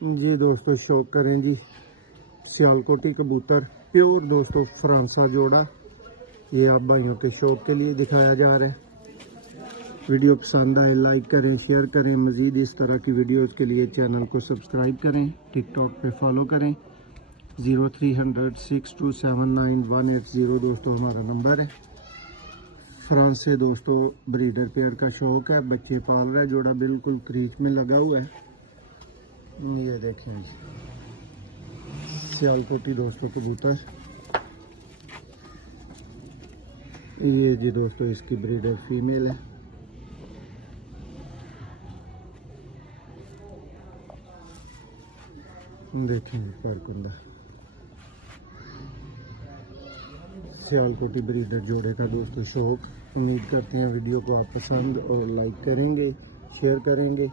जी दोस्तों, शौक करें जी सियालकोटी कबूतर प्योर दोस्तों फ्रांसा जोड़ा। ये आप भाइयों के शौक के लिए दिखाया जा रहा है। वीडियो पसंद आए लाइक करें, शेयर करें। मज़ीद इस तरह की वीडियोस के लिए चैनल को सब्सक्राइब करें, टिकटॉक पे फॉलो करें। 030062798180 दोस्तों हमारा नंबर है। फ्रांस से दोस्तों ब्रीडर पेयर का शौक है, बच्चे पाल रहा है। जोड़ा बिल्कुल क्रीच में लगा हुआ है। ये देखें जी सियालकोटी दोस्तों कबूतर। ये जी दोस्तों इसकी ब्रीडर फीमेल है। देखें जी कारकुंदा सियालकोटी ब्रीडर जोड़े का दोस्तों शौक। उम्मीद करते हैं वीडियो को आप पसंद और लाइक करेंगे, शेयर करेंगे।